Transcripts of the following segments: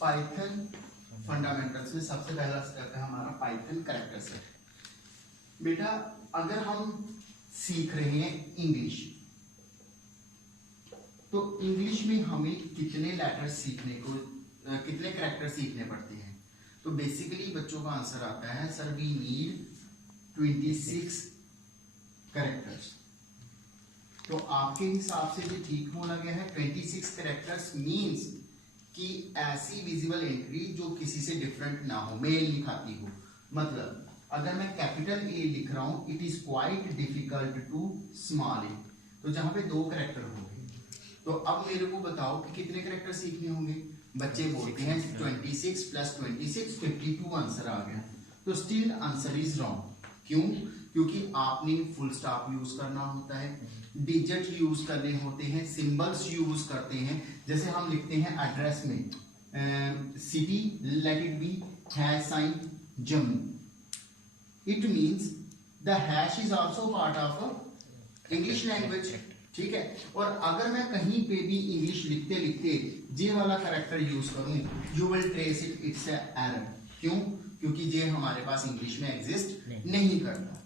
Python fundamentals में सबसे पहला स्टेप है हमारा पाइथन कैरेक्टर सेट। बेटा अगर हम सीख रहे हैं इंग्लिश, तो इंग्लिश में हमें कितने लेटर्स सीखने को, कितने कैरेक्टर सीखने पड़ते हैं? तो बेसिकली बच्चों का आंसर आता है सर वी नीड 26 कैरेक्टर्स। तो आपके हिसाब से जो ठीक बोला गया है 26 कैरेक्टर्स मींस कि ऐसी विजिबल एंट्री जो किसी से डिफरेंट ना हो, मेल लिखाती हो। मतलब अगर मैं कैपिटल ए लिख रहा हूं, it is quite difficult to small a, तो जहां पे 2 कैरेक्टर होंगे, तो अब मेरे को बताओ कि कितने कैरेक्टर सीखने होंगे? बच्चे बोलते हैं 26 प्लस 26 52 आंसर आ गया। तो स्टिल आंसर इज रॉन्ग। क्यों? क्योंकि आपने फुल स्टॉप यूज करना होता है, डिजिट यूज करने होते हैं, सिंबल्स यूज करते हैं। जैसे हम लिखते हैं एड्रेस में city, let it be hash sign Jammu, it means the hash is also part of English language. ठीक है। और अगर मैं कहीं पे भी इंग्लिश लिखते लिखते जे वाला कैरेक्टर यूज करूं, you will trace it, it's error. क्यों? क्योंकि जे हमारे पास इंग्लिश में एग्जिस्ट नहीं करता।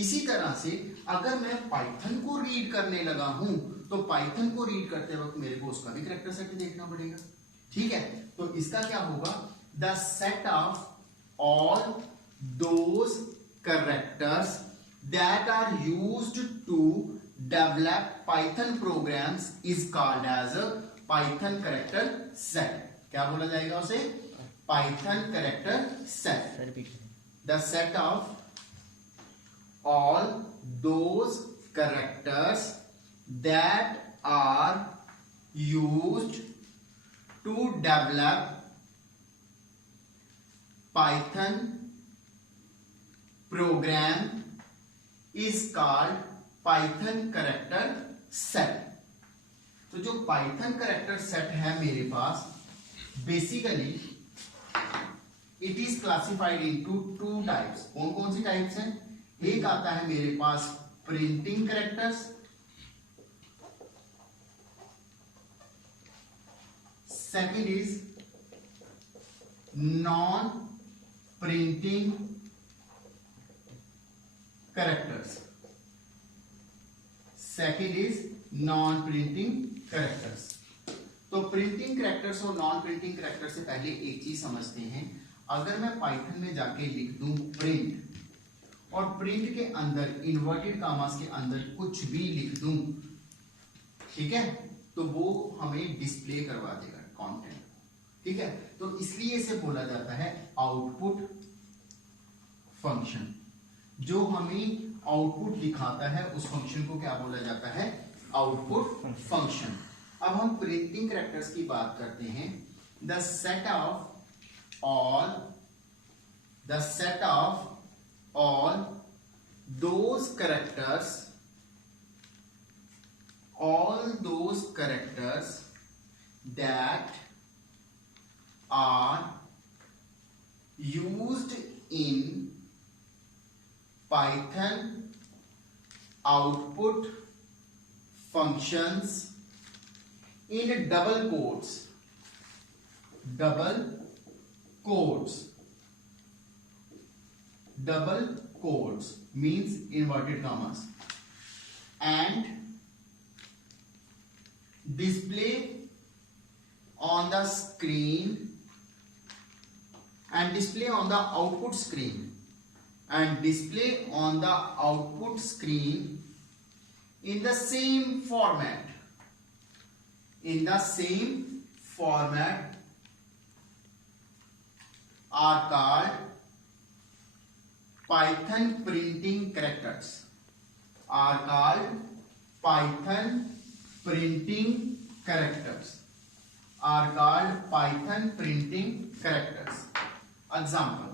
इसी तरह से अगर मैं पाइथन को रीड करने लगा हूं, तो पाइथन को रीड करते वक्त मेरे को उसका भी कैरेक्टर सेट देखना पड़ेगा। ठीक है। तो इसका क्या होगा? The set of all those characters that are used to develop Python programs is called as a Python character set। क्या बोला जाएगा उसे? Python character set। The set of all those characters that are used to develop Python program is called Python character set. तो जो Python character set है मेरे पास, basically it is classified into 2 types. कौन कौन सी टाइप्स हैं? एक आता है मेरे पास printing characters, second is non printing characters. Second is non printing characters. तो प्रिंटिंग कैरेक्टर्स और नॉन प्रिंटिंग कैरेक्टर से पहले एक चीज समझते हैं। अगर मैं पाइथन में जाके लिख दूं प्रिंट, और प्रिंट के अंदर इन्वर्टेड कामास के अंदर कुछ भी लिख दूं, ठीक है, तो वो हमें डिस्प्ले करवा देगा कंटेंट। ठीक है। तो इसलिए इसे बोला जाता है आउटपुट फंक्शन। जो हमें आउटपुट दिखाता है उस फंक्शन को क्या बोला जाता है? Output function. अब हम प्रिंटिंग कैरेक्टर्स की बात करते हैं। The set of all those characters that are used in Python output functions in double quotes means inverted commas, and display on the screen and display on the output screen in the same format are called Python printing characters। Example,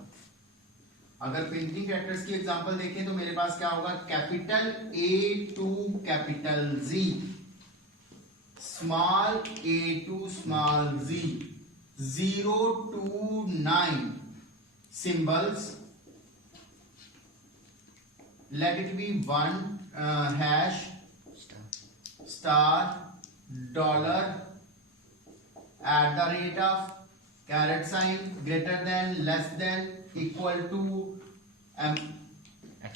अगर printing characters की example देखें तो मेरे पास क्या होगा? Capital A to capital Z, small a to small z, 0 to 9 symbols, let it be 1 hash star dollar at the rate of caret sign, greater than, less than, equal to,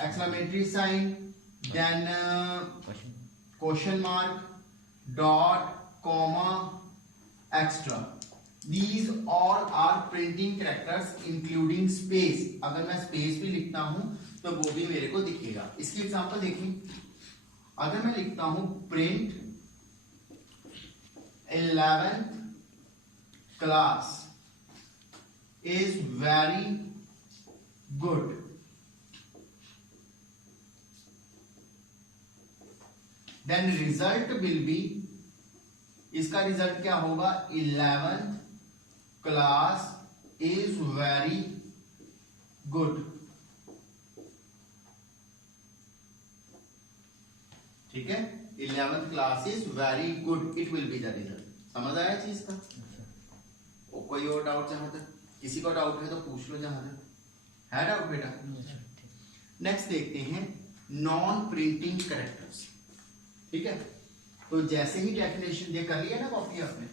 exclamatory sign, then question mark, dot, comma, extra. These all are printing characters including space. अगर मैं space भी लिखता हूं तो वो भी मेरे को दिखेगा. इसकी एग्जांपल देखिए. अगर मैं लिखता हूं print 11th class is very good. Then result will be, इसका रिजल्ट क्या होगा? 11th class is very good. ठीक है, 11th class is very good, it will be the result. समझ आया चीज का? कोई और डाउट जहां तक? किसी को डाउट है तो पूछ लो जहां तक है डाउट बेटा. नेक्स्ट देखते हैं नॉन प्रिंटिंग कैरेक्टर्स. ठीक है, तो जैसे ही डेफिनेशन दे कर लिया ना कॉपी आपने,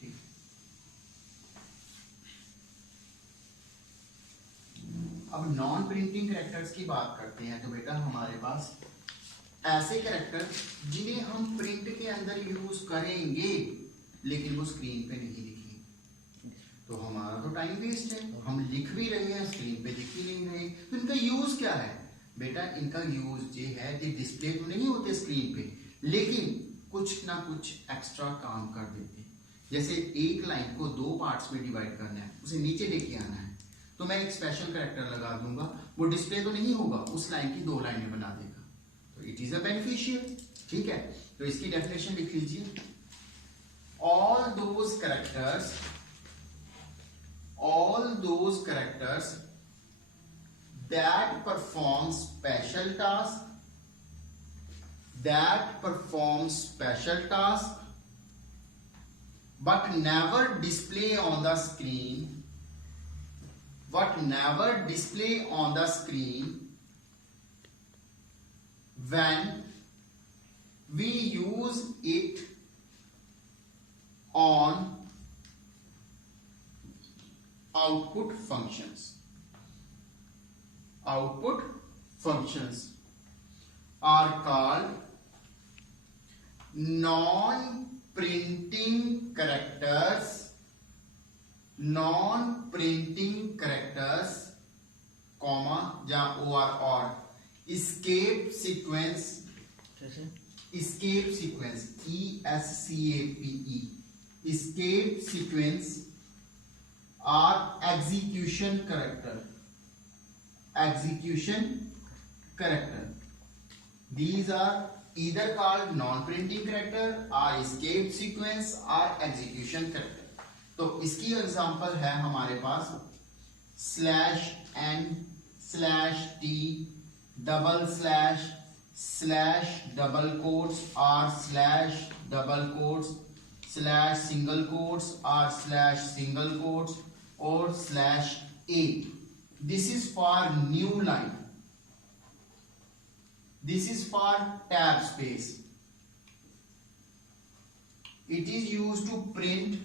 ठीक. अब नॉन प्रिंटिंग कैरेक्टर्स की बात करते हैं. तो बेटा हमारे पास ऐसे कैरेक्टर जिन्हें हम प्रिंट के अंदर यूज करेंगे लेकिन वो स्क्रीन पे नहीं दिखेंगे, तो हमारा तो टाइम वेस्ट है. हम लिख भी रहे हैं, स्क्रीन पे दिख ही नहीं रहे. तो इनका यूज क्या है बेटा? इनका यूज ये है कि डिस्प्ले तो नहीं होते स्क्रीन पे, लेकिन कुछ ना कुछ एक्स्ट्रा काम कर देते. जैसे एक लाइन को 2 पार्ट्स में डिवाइड करना है, उसे नीचे लेके आना है, तो मैं एक स्पेशल कैरेक्टर लगा दूंगा. वो डिस्प्ले तो नहीं होगा, उस लाइन की 2 लाइनें बना देगा. तो इट इज अ बेनिफिशियल. ठीक है, तो इसकी डेफिनेशन लिख लीजिए. all those characters that perform special task but never display on the screen when we use it on output functions are called non-printing characters, comma या or escape sequence, escape sequence are execution character. These are either called non-printing character or escape sequence or execution character. तो इसकी example है हमारे पास /n/t // quotes or // single quotes or /single quotes or /a. This is for new line. This is for tab space. It is used to print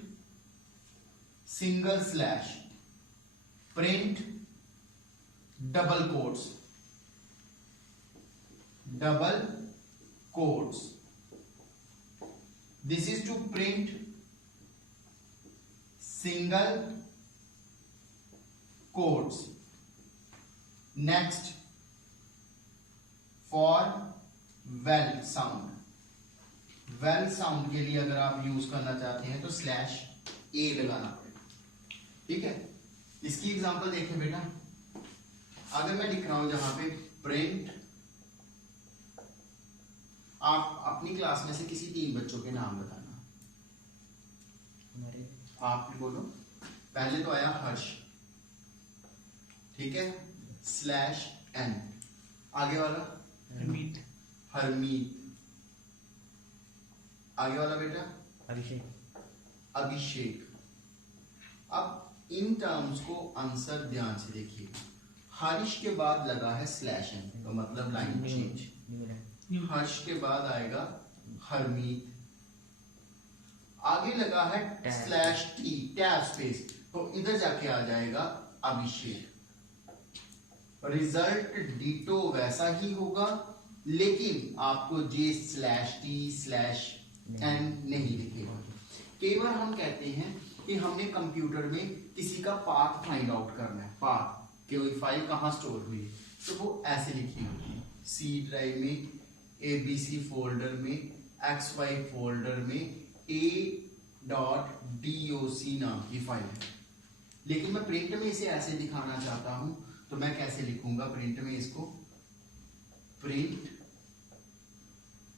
single slash, print double quotes. This is to print single quotes. Next, for well sound. well sound के लिए अगर आप use करना चाहते हैं तो /a लगाना पड़ेगा. ठीक है, इसकी एग्जांपल देखें बेटा. अगर मैं लिख रहा हूं जहां पे प्रिंट, आप अपनी क्लास में से किसी 3 बच्चों के नाम बताना. आप बोलो. पहले तो आया हर्ष, ठीक है, /n. आगे वाला हरमीत. आगे वाला बेटा अभिषेक. अब इन टर्म्स को आंसर ध्यान से देखिए. हरीश के बाद लगा है /n, तो मतलब लाइन चेंज. हर्ष के बाद आएगा हरमीत, आगे लगा है स्लैश टी टैब स्पेस, तो इधर जाके आ जाएगा अभिषेक। रिजल्ट डिटो वैसा ही होगा, लेकिन आपको जे स्लैश टी स्लैश एन नहीं दिखेगा। कई बार हम कहते हैं कि हमने कंप्यूटर में किसी का पाथ फाइंड आउट करना है, पाथ कि कोई फाइल कहाँ स्टोर हुई है, तो वो ऐसे लिखी होगी, सी ड्राइव में, ABC फोल्डर में, XY फोल्डर में A.doc नाम की फाइल है। लेकिन मैं प्रिंट में इसे ऐसे दिखाना चाहता हूं, तो मैं कैसे लिखूंगा प्रिंट में इसको, print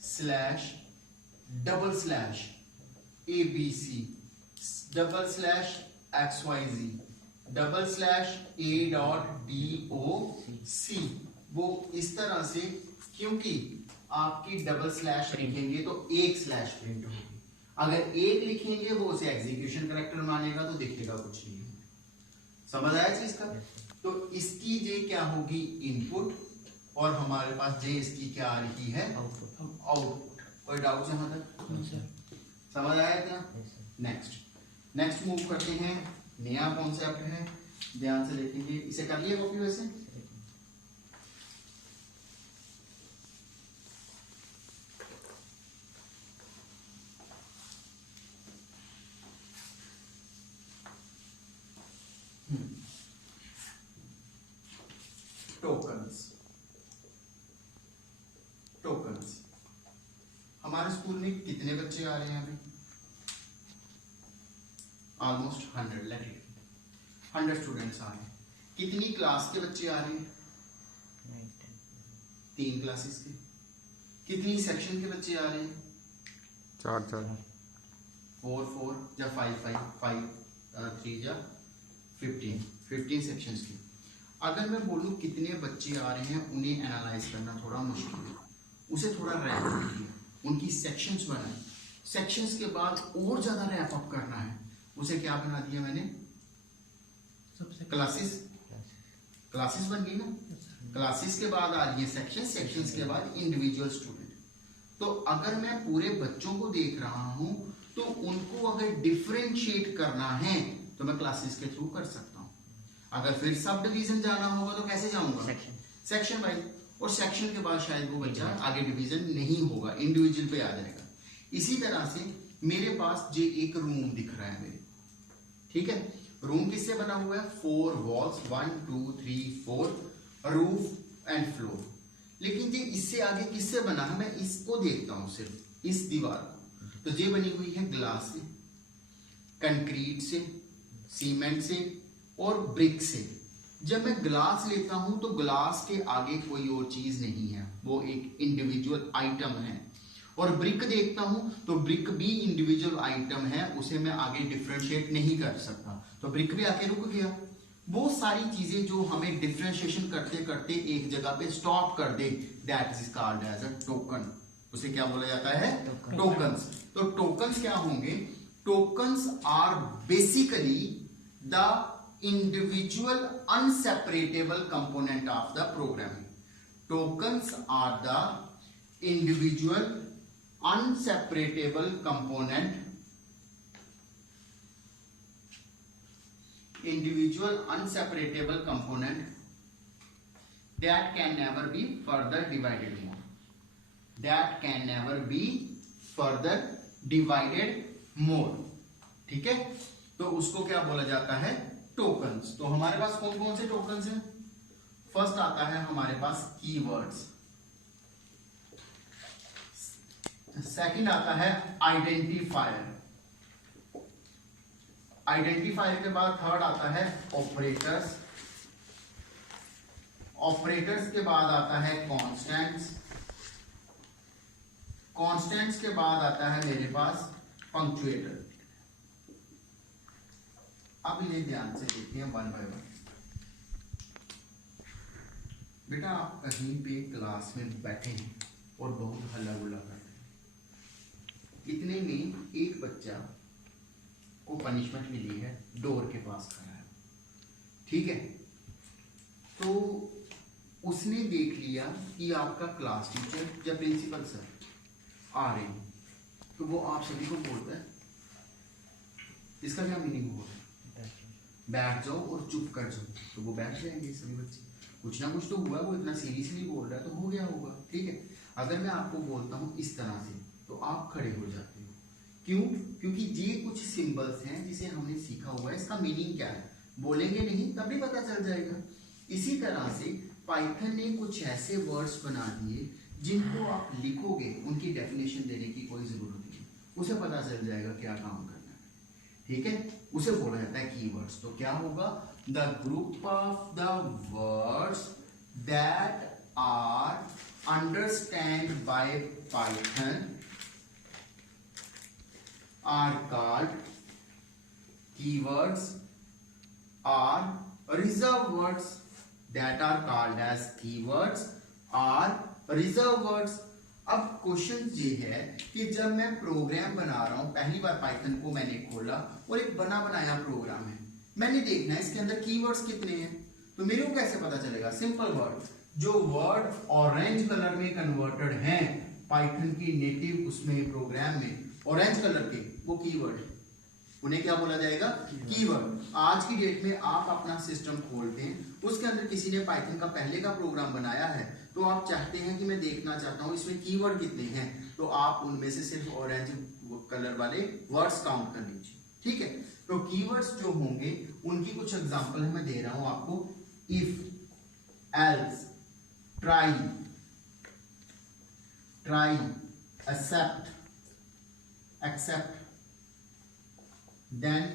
slash double slash ABC double slash XYZ double slash A.doc, वो इस तरह से, क्योंकि आपकी डबल स्लैश लिखेंगे तो एक स्लैश प्रिंट होगी, अगर एक लिखेंगे वो उसे एग्जीक्यूशन कैरेक्टर मानेगा तो दिखेगा कुछ नहीं। समझ आया चीज का? तो इसकी जे क्या होगी, इनपुट, और हमारे पास जे इसकी क्या आ रही है, आउटपुट। कोई डाउट यहां तक? समझ आया क्या? नेक्स्ट मूव करते हैं, नया कॉन्सेप्ट है, ध्यान से देखेंगे। इसे कर लिया कॉपी वैसे? टोकन्स हमारे स्कूल में कितने बच्चे आ रहे हैं अभी? ऑलमोस्ट 100 स्टूडेंट्स आ रहे हैं। कितनी क्लास के बच्चे आ रहे हैं? 3 क्लासेस के। कितनी सेक्शन के बच्चे आ रहे हैं? 4 4 या 5 3 या 15 सेक्शंस के। अगर मैं बोलूं कितने बच्चे आ रहे हैं, उन्हें एनालाइज करना थोड़ा मुश्किल है, उसे थोड़ा रैप अप किया, उनकी सेक्शंस बनाए, सेक्शंस के बाद और ज्यादा रैप अप करना है, उसे क्या बना दिया मैंने, क्लासेस बन गई ना। क्लासेस के बाद आ रही है सेक्शंस, सेक्शंस के बाद इंडिविजुअल स्टूडेंट। तो अगर मैं पूरे बच्चों को देख रहा हूं तो उनको अगर डिफरेंशिएट करना है तो मैं क्लासेस के थ्रू कर सकता हूं। अगर फिर सब डिवीजन जाना होगा तो कैसे जाऊंगा, सेक्शन वाइज, और सेक्शन के बाद शायद वो बच्चा आगे डिवीजन नहीं होगा, इंडिविजुअल पे आ जाएगा। इसी तरह से मेरे पास जो एक रूम दिख रहा है मेरे, ठीक है, रूम किससे बना हुआ है, 4 वॉल्स, 1 2 3 4, रूफ एंड फ्लोर। लेकिन ये इससे आगे किससे बना है, मैं इसको देखता हूं, सिर्फ इस दीवार को। तो ये बनी हुई है ग्लास से, कंक्रीट से, सीमेंट से और ब्रिक से। जब मैं ग्लास लेता हूं तो ग्लास के आगे कोई और चीज नहीं है, वो एक इंडिविजुअल आइटम है। और ब्रिक देखता हूं तो ब्रिक भी इंडिविजुअल आइटम है, उसे मैं आगे डिफरेंशिएट नहीं कर सकता, तो ब्रिक भी आके रुक गया। वो सारी चीजें जो हमें डिफरेंशिएशन करते करते एक जगह पे स्टॉप कर दे, that is called as a token. उसे क्या बोला जाता है, टोकन्स। तो टोकन्स क्या होंगे, tokens are basically the individual unseparatable component of the programming. Tokens are the individual unseparatable component, that can never be further divided more, that can never be further divided more। ठीक है, तो उसको क्या बोला जाता है, टोकन्स। तो हमारे पास कौन कौन से टोकन्स हैं, फर्स्ट आता है हमारे पास कीवर्ड्स, सेकंड आता है आइडेंटिफायर, आइडेंटिफायर के बाद थर्ड आता है ऑपरेटर्स, ऑपरेटर्स के बाद आता है कॉन्स्टेंट्स, कॉन्स्टेंट्स के बाद आता है मेरे पास पंक्चुएटर। अब ये ध्यान से देखिए 1 बाय 1। बेटा आप कहीं पे क्लास में बैठे हैं और बहुत हल्ला गुल्ला कर रहे हैं, इतने में एक बच्चा को पनिशमेंट मिली है, डोर के पास खड़ा है, ठीक है, तो उसने देख लिया कि आपका क्लास टीचर या प्रिंसिपल सर आ रहे हैं, तो वो आप सभी को बोलता है, इसका क्या मीनिंग हुआ? बैठ जाओ और चुप कर जाओ, तो वो बैठ जाएंगे सभी बच्चे। कुछ ना कुछ तो हुआ, वो इतना सीरियसली बोल रहा है तो हो गया होगा, ठीक है। अगर मैं आपको बोलता हूँ इस तरह से तो आप खड़े हो जाते हो, क्यों? क्योंकि ये कुछ सिंबल्स हैं जिसे हमने सीखा हुआ है, इसका मीनिंग क्या है बोलेंगे नहीं तब भी पता चल जाएगा। इसी तरह से पाइथन ने कुछ ऐसे वर्ड्स बना दिए जिनको आप लिखोगे, उनकी डेफिनेशन देने की कोई जरूरत नहीं, उसे पता चल जाएगा क्या काम करना है, ठीक है। उसे बोला जाता है कीवर्ड्स। तो क्या होगा? The group of the words that are understand by Python are called keywords, are reserve words that are called as keywords or reserve words। अब क्वेश्चन ये है कि जब मैं प्रोग्राम बना रहा हूं, पहली बार पाइथन को मैंने खोला और एक बना बनाया प्रोग्राम है, मैंने देखना है इसके अंदर कीवर्ड्स कितने हैं, तो मेरे को कैसे पता चलेगा? सिंपल वर्ड, जो वर्ड ऑरेंज कलर में कन्वर्टेड हैं पाइथन की नेटिव उसमें प्रोग्राम में, ऑरेंज कलर के, वो कीवर्ड है, उन्हें क्या बोला जाएगा? कीवर्ड। आज की डेट में आप अपना सिस्टम खोलते हैं, उसके अंदर किसी ने पाइथन का पहले का प्रोग्राम बनाया है, तो आप चाहते हैं कि मैं देखना चाहता हूं इसमें कीवर्ड कितने हैं, तो आप उनमें से सिर्फ ऑरेंज कलर वाले वर्ड्स काउंट कर लीजिए, ठीक है। तो कीवर्ड्स जो होंगे उनकी कुछ एग्जांपल मैं दे रहा हूं आपको। If, else, try, except, then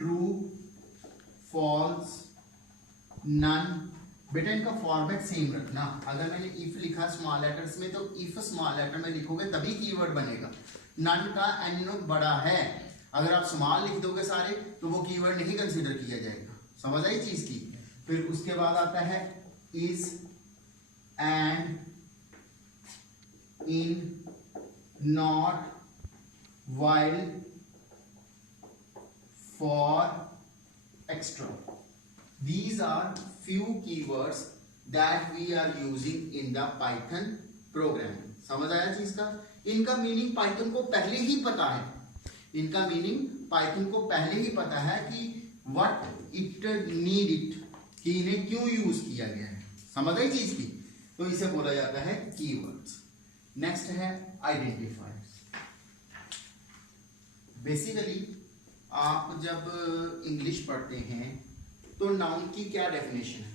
true, false, none। बेटा इनका फॉर्मेट सेम रखना। अगर मैंने इफ लिखा स्मॉल लेटर्स में तो इफ स्मॉल लेटर में लिखोगे तभी कीवर्ड बनेगा। नन का एन बड़ा है, अगर आप स्मॉल लिख दोगे सारे तो वो कीवर्ड नहीं कंसीडर किया जाएगा। समझ आई चीज की? फिर उसके बाद आता है is, and, in, not, while, for, extra। These are few keywords that we are using in the Python programming। समझ आया चीज का? इनका मीनिंग पाइथन को पहले ही पता है, इनका मीनिंग पाइथन को पहले ही पता है कि what it need it, कि इन्हें क्यों यूज किया गया है। समझ आई चीज की? तो इसे बोला जाता है कीवर्ड्स। नेक्स्ट है आइडेंटिफायर्स। बेसिकली आप जब इंग्लिश पढ़ते हैं तो नाउन की क्या डेफिनेशन है?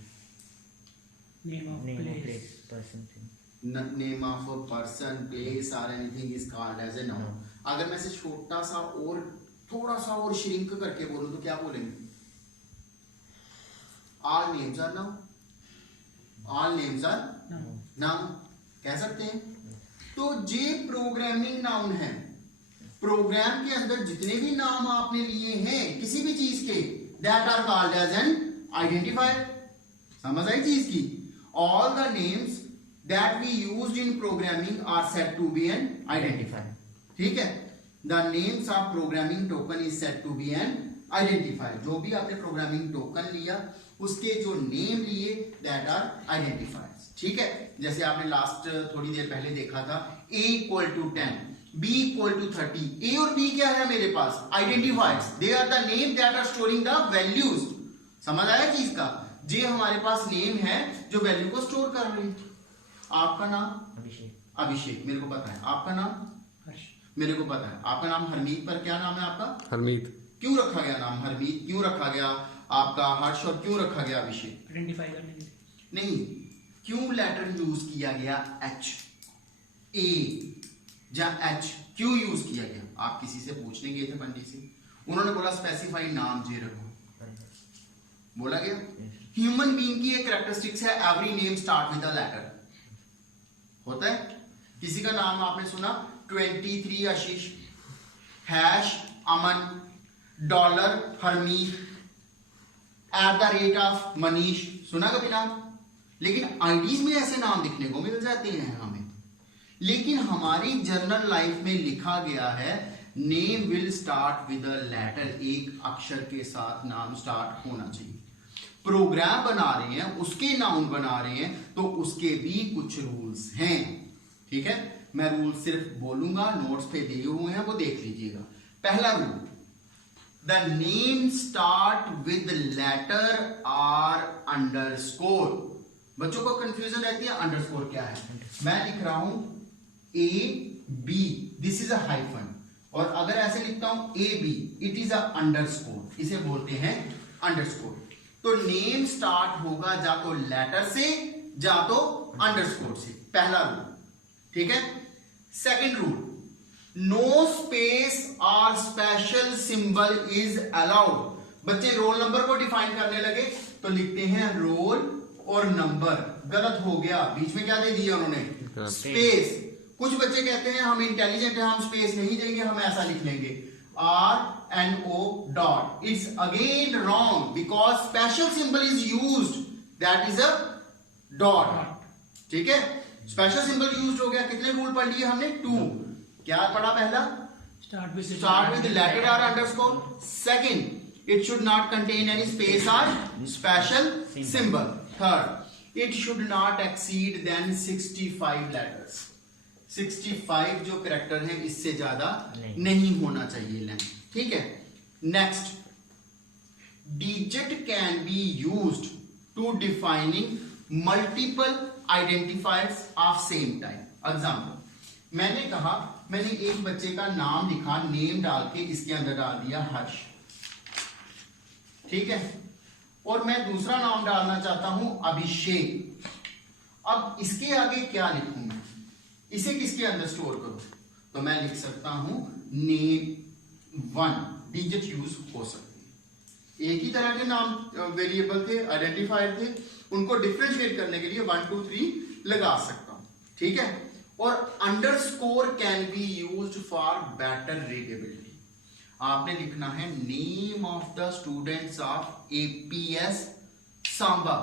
Name of place, person, name of a person, place और anything is called as a noun. अगर मैं इसे छोटा सा और थोड़ा सा और श्रिंक करके बोलूं तो क्या बोलेंगे? All names are noun, all names are noun कह सकते हैं। तो ये प्रोग्रामिंग नाउन है। प्रोग्राम के अंदर जितने भी नाम आपने लिए हैं किसी भी चीज के, that are called as an identifier. समझ आई चीज की? All the names that we used in programming are said to be an identifier, ठीक है। The names of programming token is said to be an identifier. जो भी आपने programming token लिया उसके जो नेम लिए दैट आर आइडेंटिफायर्स, ठीक है। जैसे आपने लास्ट थोड़ी देर पहले देखा था a equal to 10, b equal to 30। a और b क्या है मेरे पास? Identifiers. They are the name that are storing the values. समझ आया चीज का? ये हमारे पास नेम है जो वैल्यू को स्टोर कर रहे हैं। आपका नाम अभिषेक, मेरे को पता है। आपका नाम मेरे को पता है। आपका नाम हरमीत, पर क्या नाम है आपका? हरमीत। क्यों रखा गया नाम हरमीत? क्यों रखा गया आपका हर्ष, और क्यों रखा गया अभिषेक? आइडेंटिफाई करने के लिए नहीं, क्यों लेटर यूज किया गया एच, ए या एच क्यों यूज किया गया? आप किसी से पूछने गए थे पंडित से, उन्होंने बोला स्पेसिफाई नाम जे रखो, बोला गया। ह्यूमन बीइंग की एक कैरेक्टरिस्टिक्स है every name start with a letter. होता है? किसी का नाम आपने सुना 23 आशीष, हैश अमन, डॉलर हरमीत, @ मनीष, सुना कभी नाम? लेकिन आईडीज में ऐसे नाम दिखने को मिल जाते हैं हमें। लेकिन हमारी जर्नल लाइफ में लिखा गया है name will start with a letter, एक अक्षर के साथ नाम स्टार्ट होना चाहिए। प्रोग्राम बना रहे हैं, उसके नाउन बना रहे हैं, तो उसके भी कुछ रूल्स हैं। ठीक है, मैं रूल सिर्फ बोलूंगा, नोट्स पे दिए हुए हैं, वो देख लीजिएगा। पहला rule, the name start with letter or underscore. बच्चों को कंफ्यूजन रहती है, अंडरस्कोर क्या है। मैं लिख रहा हूं A B, this is a hyphen, और अगर ऐसे लिखता हूं A B, it is a underscore, इसे बोलते हैं अंडरस्कोर। तो नेम स्टार्ट होगा या तो लेटर से या तो अंडरस्कोर से, पहला रूल। ठीक है, सेकंड रूल, नो स्पेस और स्पेशल सिंबल इज अलाउड। बच्चे रोल नंबर को डिफाइन करने लगे तो लिखते हैं रोल और नंबर, गलत हो गया, बीच में क्या दे दिया उन्होंने, स्पेस। कुछ बच्चे कहते हैं हम इंटेलिजेंट हैं, हम स्पेस नहीं देंगे, हम ऐसा लिख लेंगे RNO dot. It's again wrong because special symbol is used, that is a dot. ठीक है, स्पेशल सिंबल यूज्ड हो गया। कितने रूल पढ़ लिए हमने, 2। क्या पढ़ा पहला, start with letter or underscore. Second, it should not contain any space or special symbol. Third, it should not exceed then 65 letters. 65 जो करेक्टर है इससे ज्यादा नहीं होना चाहिए लेंथ। ठीक है, next, digit can be used to defining multiple identifiers of same type. Example, मैंने कहा, मैंने एक बच्चे का नाम लिखा, नेम डाल के इसके अंदर डाल दिया हर्ष। ठीक है, और मैं दूसरा नाम डालना चाहता हूं अभिषेक। अब इसके आगे क्या लिखूं मैं, इसे किसके अंदर स्टोर करूं, तो मैं लिख सकता हूं नेम 1, डिजिट यूज हो सकती है। एक ही तरह के नाम वेरिएबल थे, आइडेंटिफायर थे, उनको डिफरेंशिएट करने के लिए 1 2 3 लगा सकता हूं। ठीक है, और underscore can be used for better readability. आपने लिखना है name of the students of APS Samba,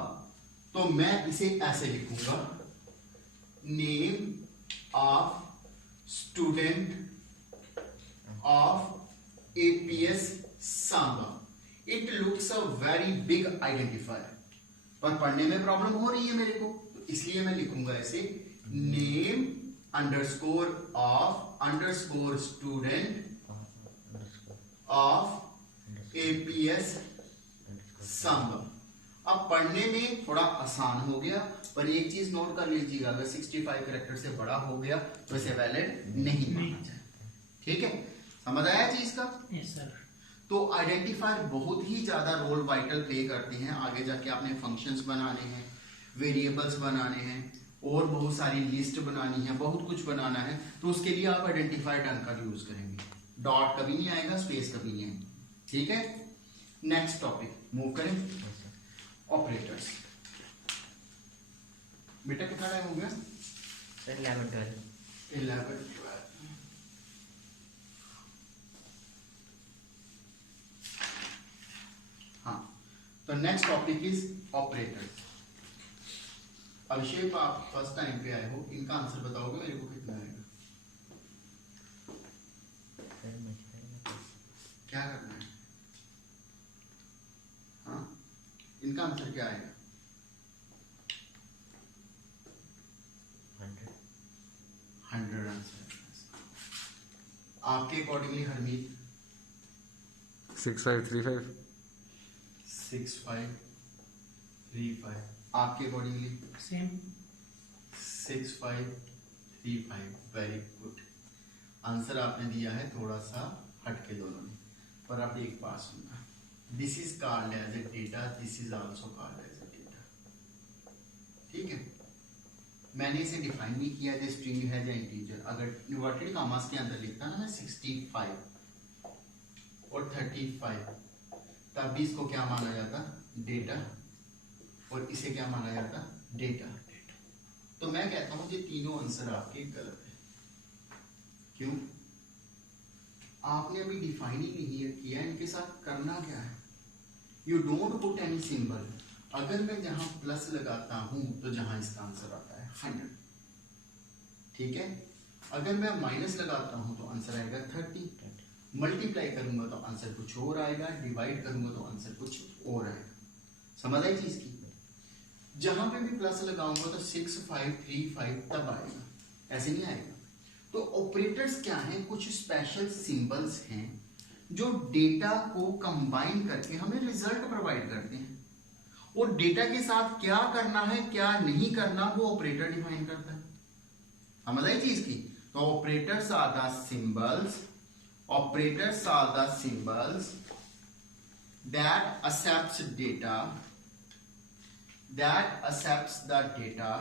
तो मैं इसे ऐसे लिखूंगा, name of student of APS Samba. It looks a very big identifier, पर पढ़ने में प्रॉब्लम हो रही है मेरे को, तो इसलिए मैं लिखूंगा ऐसे, name underscore of underscore student of APS Samba. अब पढ़ने में थोड़ा आसान हो गया, पर एक चीज नोट कर लीजिएगा, अगर 65 कैरेक्टर से बड़ा हो गया तो इसे वैलिड नहीं माना जाए। ठीक है, समझ आया चीज का? Yes sir. तो आइडेंटिफायर बहुत ही ज्यादा रोल वाइटल प्ले करते हैं। आगे जाके आपने फंक्शंस बनाने हैं, वेरिएबल्स बनाने हैं, और बहुत सारी लिस्ट बनानी है, बहुत कुछ बनाना है, तो उसके लिए आप आइडेंटिफायर टर्म का यूज करेंगे। डॉट कभी नहीं आएगा, स्पेस कभी नहीं आएगा। ठीक है, नेक्स्ट टॉपिक मूव करें, ऑपरेटर्स। बेटा कितना टाइम हो गया? 11 12। हाँ, तो नेक्स्ट टॉपिक इज ऑपरेटर्स। अभिषेक, आप फर्स्ट टाइम पे आए हो, इनका आंसर बताओगे मेरे को कितना आएगा? क्या करना है? हाँ, इनका आंसर क्या आएगा? 100 आंसर। आपके अकॉर्डिंगली हरमीत? 6535। 6535। आपके accordingly? Same 6535। Very good. Answer आपने दिया है थोड़ा सा हटके दोनों ने, पर अब एक बात सुनना, this is called as a data, this is also called as a data. ठीक है, मैंने इसे डिफाइन नहीं किया है स्ट्रिंग है या इंटीजर। अगर इन्वर्टेड कॉमास के अंदर लिखता ना मैं 65 और 35, तब भी इसको क्या माना जाता? डेटा, और इसे क्या माना जाता? डेटा। तो मैं कहता हूं ये तीनों आंसर आपके गलत है। क्यों? आपने अभी डिफाइन ही नहीं किया, इनके साथ करना क्या है? You don't put any symbol. अगर मैं जहां प्लस लगाता हूं तो जहां इसका आंसर आता है 100। ठीक है, अगर मैं माइनस लगाता हूं तो आंसर आएगा 30। मल्टीप्लाई करूंगा तो आंसर कुछ और आएगा, डिवाइड करूंगा तो आंसर कुछ और आएगा। समझ आई चीज की? जहां पे भी प्लस लगाऊंगा तो 6535 तब आएगा, ऐसे नहीं आएगा। तो ऑपरेटर्स क्या हैं? कुछ स्पेशल सिंबल्स हैं जो डेटा को कंबाइन करके हमें रिजल्ट प्रोवाइड करते हैं, और डेटा के साथ क्या करना है क्या नहीं करना वो ऑपरेटर डिफाइन करता है। समझ आई चीज की? तो operators are the symbols, operators are the symbols that accepts data, that accepts the data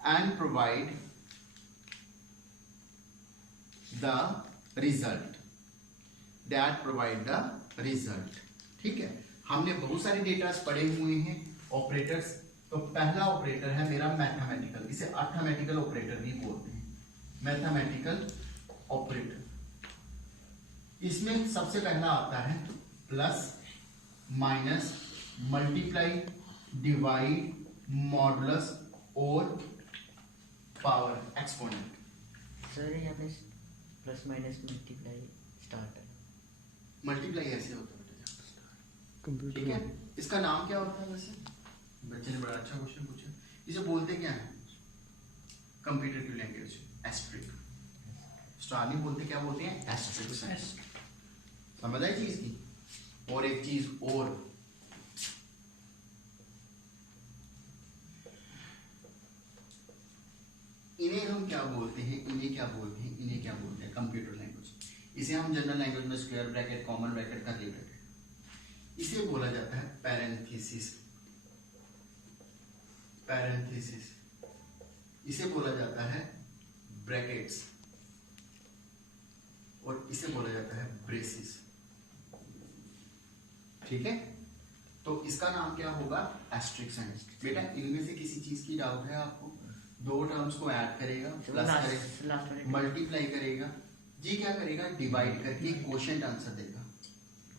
and provide the result, that provide the result। ठीक है, हमने बहुत सारे डेटा पढ़े हुए हैं ऑपरेटर्स। तो पहला ऑपरेटर है मेरा मैथमेटिकल, इसे अर्थमेटिकल ऑपरेटर भी बोलते हैं, मैथमेटिकल ऑपरेटर। इसमें सबसे पहला आता है plus, minus, multiply, divide, modulus और पावर, एक्सपोनेंट। सर यहाँ पे प्लस माइनस मल्टीप्लाई स्टार्ट है। मल्टीप्लाई ऐसे होता है कंप्यूटर ठीक है। इसका नाम क्या होता है वैसे? बच्चे ने बड़ा अच्छा क्वेश्चन पूछा। इसे बोलते क्या है कंप्यूटर की लैंग्वेज? एस्ट्रिक। स्टार नहीं बोलते, क्या बोलते हैं? एस्ट्रिक। समझ आई चीज की? और एक चीज और, इन्हें हम क्या बोलते हैं? इन्हें क्या बोलते हैं? इन्हें क्या बोलते हैं कंप्यूटर लैंग्वेज? इसे हम जनरल लैंग्वेज में square bracket, common bracket, curly bracket, इसे बोला जाता है पैरेंथेसिस। पैरेंथेसिस इसे बोला जाता है ब्रैकेट्स, और इसे बोला जाता है ब्रेसिस। ठीक है, तो इसका नाम क्या होगा? Asterisks and. बेटा इनमें से किसी चीज की डाउट है आपको? दो टर्म्स को ऐड करेगा, प्लस करेगा, मल्टीप्लाई करेगा, जी क्या करेगा? डिवाइड करके क्वोशिएंट आंसर देगा।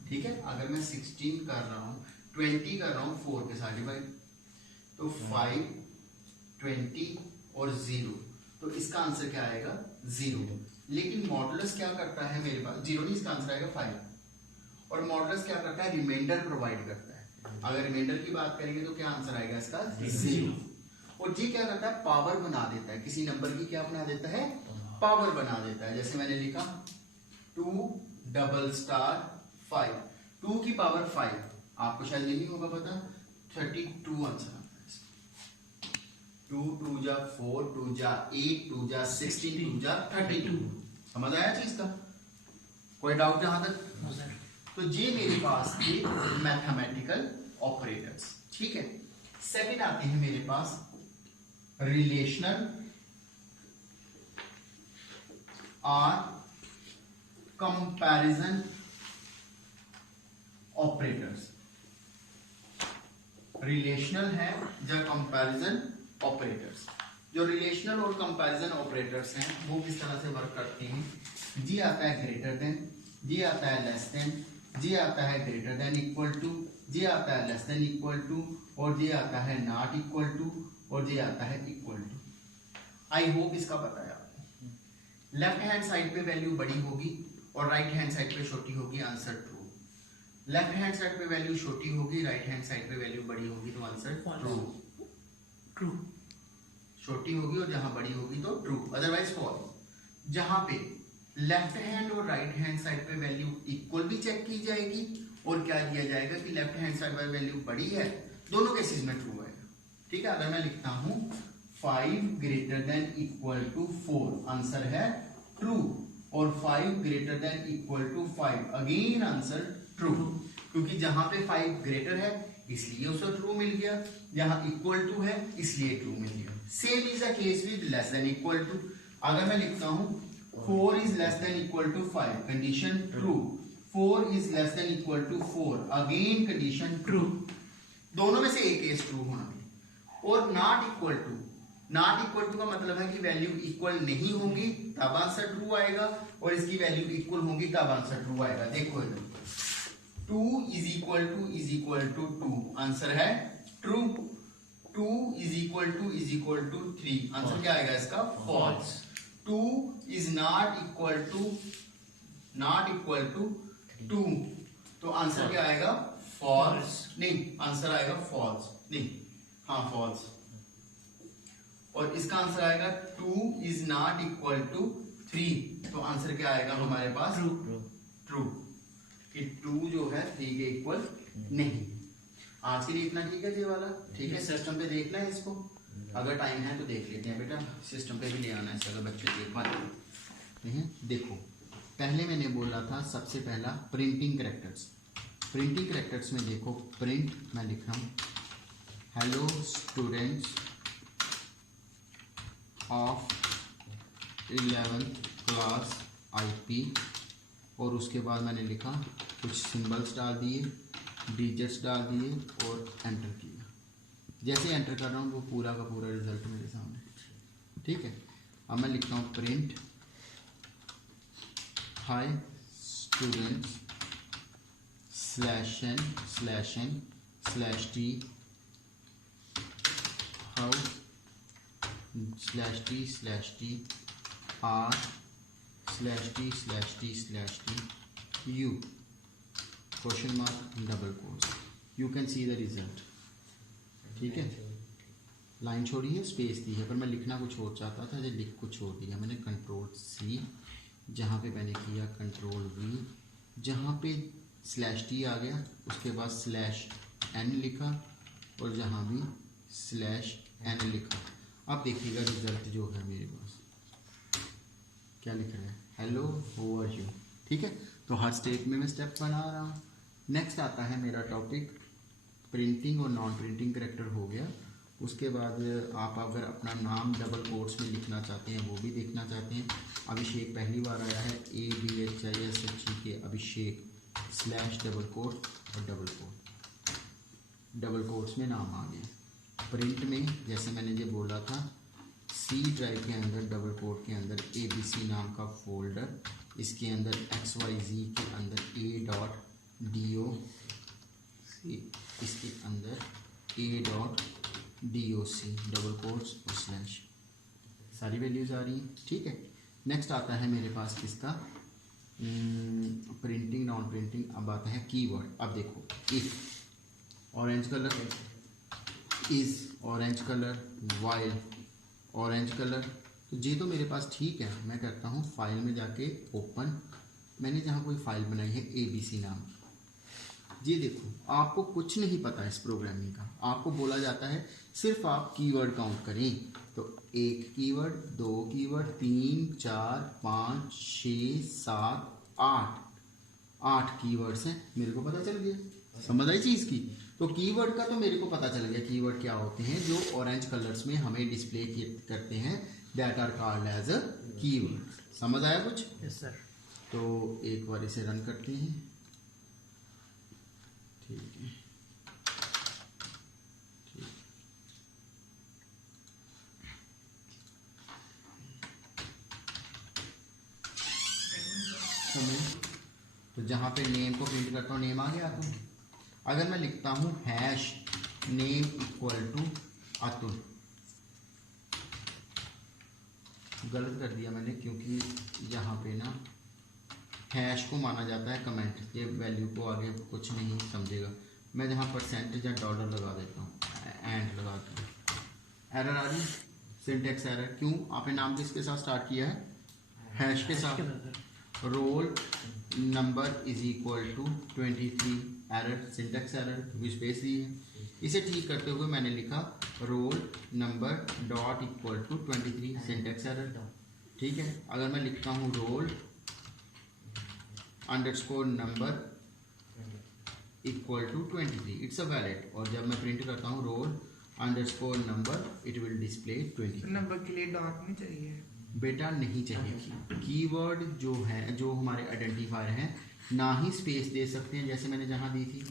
ठीक है, अगर मैं 16 कर रहा हूँ, 20 कर रहा हूँ 4 के साथ डिवाइड, तो 5, 20 और 0, तो इसका आंसर क्या आएगा? 0। लेकिन मॉडुलस क्या करता है मेरे पास? 0 नहीं, इसका आंसर आएगा 5। और मॉडुलस क्या करता है? रिमाइंडर प्रोवाइड करता है। अगर रिमाइंडर की बात करेंगे तो क्या आंसर आएगा इसका? 0। और जी क्या करता है? पावर बना देता है, किसी नंबर की क्या बना देता है? पावर बना देता है। जैसे मैंने लिखा 2 डबल स्टार 5, 2 की पावर 5, आपको शायद ये नहीं होगा पता, 32 आंसर आता है इसका। 2 2 जा 4, 2 जा 8, 2 जा 16, 2 जा 32। समझ आया चीज का? कोई डाउट यहां तक? तो ये मेरे पास थे मैथमेटिकल ऑपरेटर्स। ठीक है, सेकंड आते हैं मेरे पास रिलेशनल और कंपैरिजन ऑपरेटर्स। रिलेशनल है या कंपैरिजन ऑपरेटर्स। जो रिलेशनल और कंपैरिजन ऑपरेटर्स हैं वो किस तरह से वर्क करते हैं? जी आता है ग्रेटर देन, जी आता है लेस देन, जी आता है ग्रेटर देन इक्वल टू, जी आता है लेस देन इक्वल टू, और जी आता है नॉट इक्वल टू, और जी आता है इक्वल टू। आई होप इसका पता है आपको। लेफ्ट हैंड साइड पे वैल्यू बड़ी होगी और राइट हैंड साइड पे छोटी होगी, answer true. Left hand side पे वैल्यू छोटी होगी, राइट हैंड साइड पे वैल्यू बड़ी होगी, तो आंसर ट्रू। ट्रू। छोटी होगी और जहां बड़ी होगी तो ट्रू, अदरवाइज फॉल्स। जहां पे लेफ्ट हैंड और राइट हैंड साइड पे वैल्यू इक्वल भी चेक की जाएगी, और क्या दिया जाएगा कि लेफ्ट हैंड साइड पर वैल्यू बड़ी है, दोनों केसेस में ट्रू आएगा। ठीक है, अगर मैं लिखता हूं 5 greater than equal to 4, answer है ट्रू, और 5 greater than equal to 5, again answer true, क्योंकि जहां पे 5 ग्रेटर है इसलिए उसे ट्रू मिल गया, जहां इक्वल टू है इसलिए ट्रू मिल गया। Same is the case with less than equal to. अगर मैं लिखता हूं 4 is less than equal to 5, condition true, 4 is less than equal to 4, again condition true। दोनों में से एक केस ट्रू होना है। और not equal to, not equal to का मतलब है कि वैल्यू इक्वल नहीं होंगी तब आंसर ट्रू आएगा, और इसकी वैल्यू इक्वल होंगी तब आंसर ट्रू आएगा। देखो इधर 2 is equal to 2, आंसर है true. 2 is equal to 3, answer क्या आएगा इसका? False. 2 is not equal to 2, तो आंसर क्या आएगा? फॉल्स नहीं, आंसर आएगा फॉल्स नहीं, हाँ फॉल्स। और इसका आंसर आएगा 2 इज नॉट इक्वल टू 3, तो आंसर क्या आएगा हमारे पास? ट्रू, कि 2 जो है 3 के इक्वल नहीं। आज के लिए इतना ठीक है ये वाला, ठीक है। सिस्टम पे देखना है इसको, अगर टाइम है तो देख लेते हैं बेटा, सिस्टम पे भी ले आना है अगर बच्चे देख पाते हैं। देखो पहले मैंने बोला था सबसे पहला प्रिंटिंग कैरेक्टर्स। प्रिंटिंग कैरेक्टर्स में देखो प्रिंट मैं लिख रहा हूँ hello students of 11th class IP, और उसके बाद मैंने लिखा कुछ सिंबल्स डाल दिए, डिजिट्स डाल दिए और एंटर किया। जैसे एंटर कर रहा हूँ वो पूरा का पूरा रिजल्ट मेरे सामने, ठीक है। अब मैं लिखता हूँ print hi students /n/t how /t r /t you question mark double quotes, you can see the result, ठीक है। लाइन छोड़ी है, स्पेस दी है, पर मैं लिखना कुछ और चाहता था, जब लिख कुछ और दिया मैंने Ctrl+C, जहाँ पे मैंने किया Ctrl+V, जहाँ पे /t आ गया उसके बाद /n लिखा और जहाँ भी /n लिखा। अब देखिएगा रिजल्ट जो है मेरे पास क्या लिख रहा है, हेलो हाउ आर यू, ठीक है। तो हर स्टेप में मैं स्टेप बना रहा हूँ। नेक्स्ट आता है मेरा टॉपिक प्रिंटिंग और नॉन प्रिंटिंग कैरेक्टर हो गया। उसके बाद आप अगर अपना नाम डबल कोट्स में लिखना चाहते हैं वो भी देखना चाहते हैं। अभिषेक पहली बार आया है, ABHISHEK अभिषेक /डबल कोट और डबल कोट, डबल कोट्स में नाम आ गया। प्रिंट में जैसे मैंने ये बोला था C ड्राइव के अंदर डबल कोट के अंदर ABC नाम का फोल्डर, इसके अंदर XYZ के अंदर A.DO, इसके अंदर A.DOC डबल कोट्स और स्लैश, सारी वैल्यूज आ रही हैं, ठीक है। नेक्स्ट आता है मेरे पास किसका, प्रिंटिंग नॉन प्रिंटिंग। अब आता है कीवर्ड। अब देखो if orange colour, is orange colour, while orange colour, तो ये तो मेरे पास ठीक है। मैं करता हूँ फाइल में जाके ओपन, मैंने जहाँ कोई फाइल बनाई है ABC नाम की। ये देखो आपको कुछ नहीं पता इस प्रोग्रामिंग का, आपको बोला जाता है सिर्फ आप कीवर्ड काउंट करें, तो 1 कीवर्ड, 2 कीवर्ड, 3 4 5 6 7 8 कीवर्ड्स हैं, मेरे को पता चल गया। समझ आई चीज़ की? तो कीवर्ड का तो मेरे को पता चल गया कीवर्ड क्या होते हैं जो ऑरेंज कलर्स में हमें डिस्प्ले करते हैं, that are called as a keyword. समझ आया कुछ? Yes sir. तो एक बार इसे रन करते हैं, ठीक है। तो जहाँ पे नेम को प्रिंट करता हूँ, नेम आ गया अतुल। अगर मैं लिखता हूँ #name = अतुल, गलत कर दिया मैंने क्योंकि यहाँ पे ना हैश को माना जाता है कमेंट, ये वैल्यू को आगे कुछ नहीं समझेगा। मैं जहाँ % या डॉलर लगा देता हूँ, एंड लगा देता हूँ, एरर आ रही, सिंटेक्स एरर। क्यों? आपने नाम किसके साथ स्टार्ट किया है? हैश के साथ। Roll number = 23, error, syntax error, क्योंकि स्पेस दी है। इसे ठीक करते हुए मैंने लिखा रोल नंबर .=23, सिंटेक्स एरर, ठीक है। अगर मैं लिखता हूँ roll _number = 23, it's a valid. और जब मैं प्रिंट करता हूँ roll _number, it will display 23। Number के लिए डॉट नहीं चाहिए बेटा, नहीं चाहिए। कीवर्ड जो है, जो हमारे आइडेंटिफायर हैं, ना ही स्पेस दे सकते हैं जैसे मैंने जहाँ दी थी,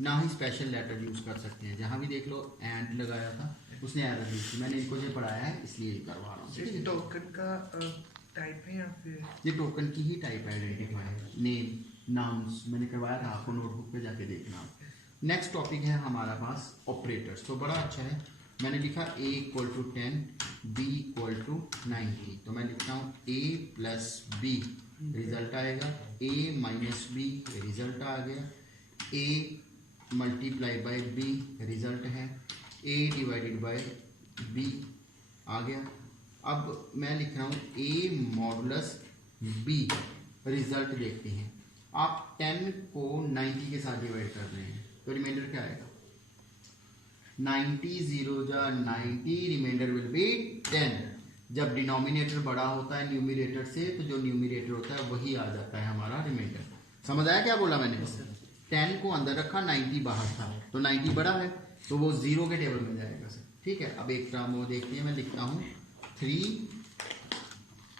ना ही स्पेशल लेटर यूज़ कर सकते हैं। जहाँ भी देख लो एंड लगाया था उसने एरर दी थी। मैंने इनको जो पढ़ाया है इसलिए ये करवा रहा हूँ। टोकन का टाइप है या फिर ये टोकन की ही टाइप आइडेंटिफायर, नेम, नाउन्स मैंने करवाया था, आपको नोटबुक पे जाके देखना। नेक्स्ट टॉपिक है हमारा पास ऑपरेटर्स। तो बड़ा अच्छा है, मैंने लिखा A = 10, B = 90, तो मैं लिखता हूँ A + B, रिजल्ट आएगा। A - B, रिजल्ट आ गया। A multiply by B result है, a डिवाइडेड बाय b आ गया। अब मैं लिख रहा हूँ a मॉडुलस b, रिजल्ट देखते हैं। आप 10 को 90 के साथ डिवाइड कर रहे हैं तो रिमाइंडर क्या आएगा? 90 0 जा 90, रिमाइंडर विल बी 10। जब डिनोमिनेटर बड़ा होता है न्यूमिनेटर से तो जो न्यूमिनेटर होता है वही आ जाता है हमारा रिमाइंडर। समझ आया क्या बोला मैंने? 10 को अंदर रखा, 90 बाहर था, तो 90 बड़ा है तो वो 0 के टेबल में जाएगा सर। ठीक है, अब एक टर्म वो देखते हैं। मैं लिखता हूँ 3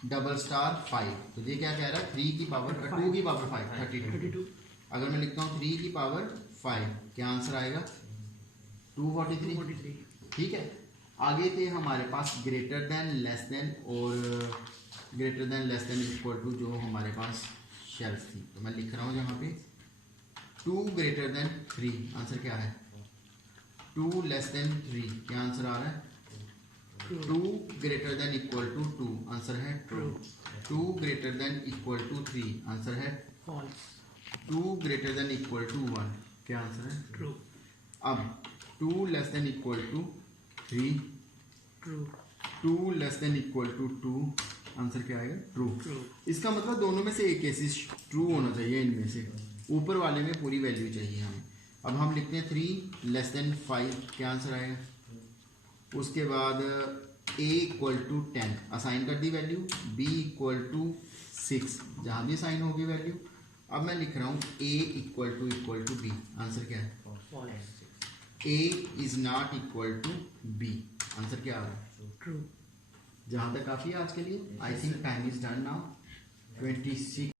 डबल स्टार 5, तो ये क्या कह रहा है? 3 की पावर 2 की पावर 5 32। अगर मैं लिखता हूँ 3 की पावर 5, क्या आंसर आएगा? 243। ठीक है, आगे थे हमारे पास ग्रेटर देन, लेस देन और greater than, less than, equal to, जो हमारे पास शेल्स थी। तो मैं लिख रहा हूँ यहाँ पे 2 ग्रेटर देन 3, आंसर क्या है? 2 लेस देन 3, क्या आंसर आ रहा है? 2 greater than equal to 2, answer है true. 2 greater than equal to 3, answer है false. 2 greater than equal to 1, क्या आंसर है? ट्रू। अब 2 less than equal to 3, true. 2 less than equal to 2, answer क्या आएगा? ट्रू। इसका मतलब दोनों में से एक केसेस ट्रू होना चाहिए, इनमें से ऊपर वाले में पूरी वैल्यू चाहिए हमें। अब हम लिखते हैं 3 लेस देन 5, क्या आंसर आएगा? उसके बाद a इक्वल टू 10, असाइन कर दी वैल्यू, b इक्वल टू 6, जहाँ भी असाइन होगी वैल्यू। अब मैं लिख रहा हूँ a equal to b, answer क्या है? a is not equal to b, answer क्या आ रहा है? ट्रू। जहाँ तक काफ़ी है आज के लिए। I think time is done now. 26